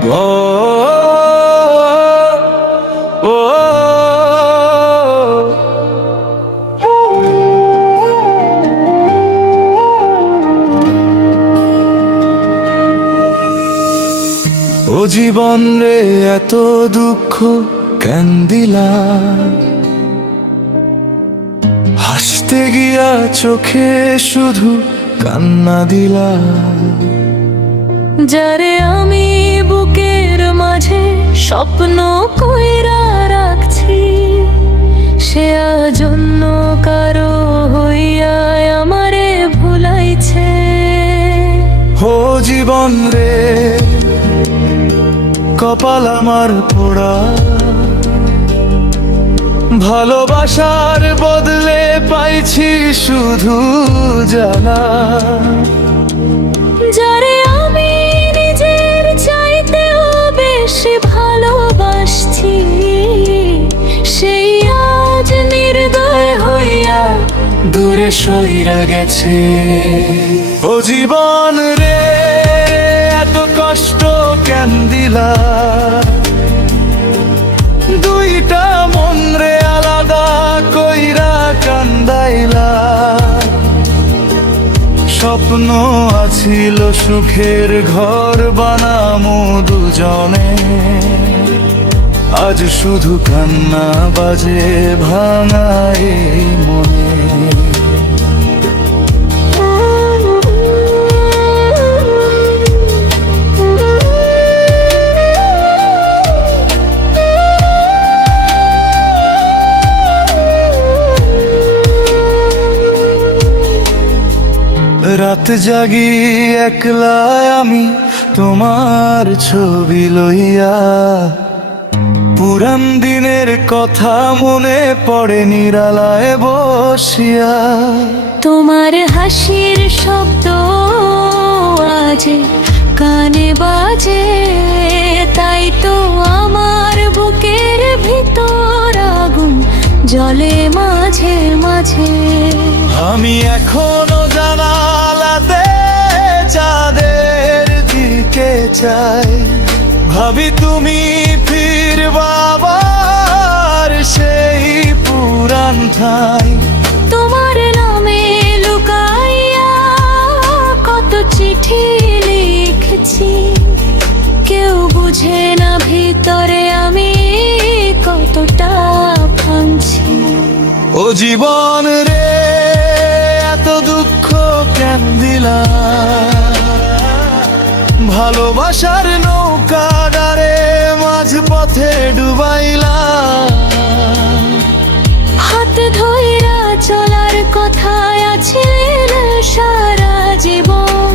ও ও ও জীবন রে এত দুঃখ কেন দিলা, হাসতে গিয়া চোখে শুধু কান্না দিলা। যারে আমি বুকের মাঝে স্বপ্ন কইরা রাখছি, সে আজ অন্য কারো হইয়া আমারে ভুলাইছে। ও জীবন রে কপাল আমার পোড়া, ভালোবাসার বদলে পাইছি শুধু জ্বালা। যারে আমি নিজের চাইতেও বেশি ভালোবাসছি, সেই আজ নির্দয় হইয়া দূরে সইরা গেছে। ও জীবন রে এত কষ্ট কেন দিলা, দুইটা মন রে আলাদা কইরা কান্দাইলা। স্বপ্ন আছিল সুখের ঘর বানামু দুজনে, আজ শুধু কান্না বাজে ভাঙায় মনে। রাত জাগি একলা আমি তোমার ছবি লইয়া, পুরান দিনের কথা মনে পড়ে নিরালায় বসিয়া। তোমার হাসির শব্দ আজ কানে বাজে, তাই তো আমার বুকের ভিতর আগুন জ্বলে মাঝে মাঝে। আমি এখনো জানালাতে চাঁদের দিকে চাই, ভাবি তুমি ফিরবা আবার সেই পুরান ঠাই। তোমার নামে লুকাইয়া কত চিঠি লিখছি, কেউ বুঝে না ভিতরে আমি কতটা ভাঙছি। ও জীবন রে এত দুঃখ কেন দিলা, ভালোবাসার নৌকা ডারে মাঝ পথে ডুবাইলা। হাত ধইরা চলার কথা আছিল সারা জীবন,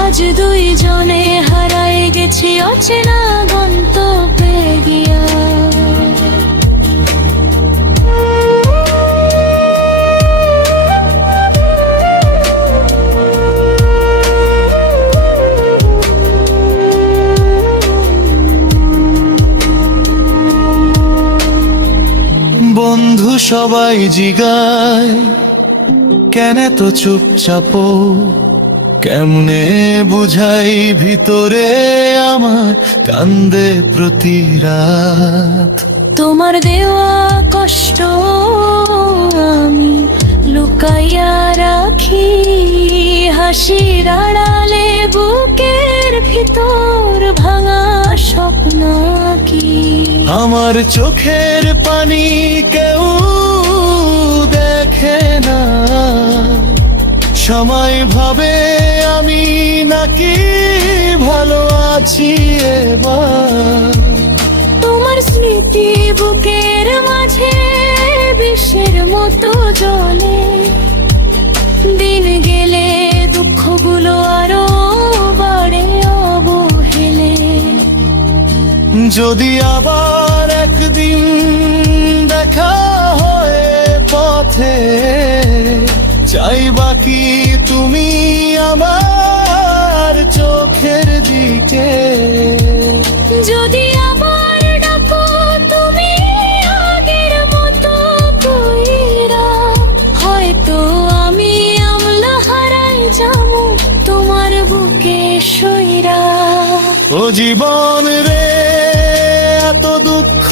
আজ দুইজনে হারাই গেছি অচেনা গন্তব্যে গিয়া। বন্ধু সবাই জিগায় কেন তো চুপচাপ, কেমনে বুঝাই ভিতরে আমার কান্দে প্রতি রাত। তোমার দেওয়া কষ্ট আমি লুকাইয়া রাখি, হাসির আড়ালে বুকের ভিতর ভাঙা স্বপ্ন কি। আমার চোখের পানি কেউ দেখে না, সময় ভাবে আমি নাকি ভালো আছি এবার। তোমার স্মৃতি বুকের মাঝে বিষের মতো জ্বলে, দিন গেলে দুঃখগুলো আরো বাড়ে অবহেলে। যদি আবার একদিন দেখা হয় পথে, চাইবা কি তুমি আমার চোখের দিকে। যদি আবার ডাকো তুমি আগের মতো কইরা, হয়তো আমি আমলা হারাই যাবো তোমার বুকে সইরা। ও ও জীবন রে এত দুঃখ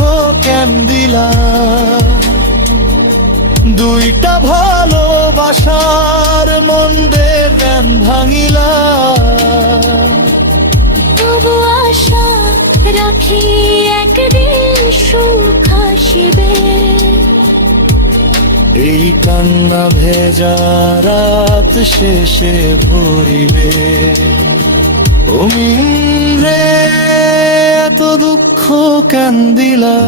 কেন দিলা দুইটা ভালোবাসার মন্দের জ্ঞান ভাঙিলা তবু আশা রাখি একদিন সুখ আসিবে এই কান্না ভেজা রাত শেষে ভরিবে ও মিম রে এত দুঃখ কেন দিলা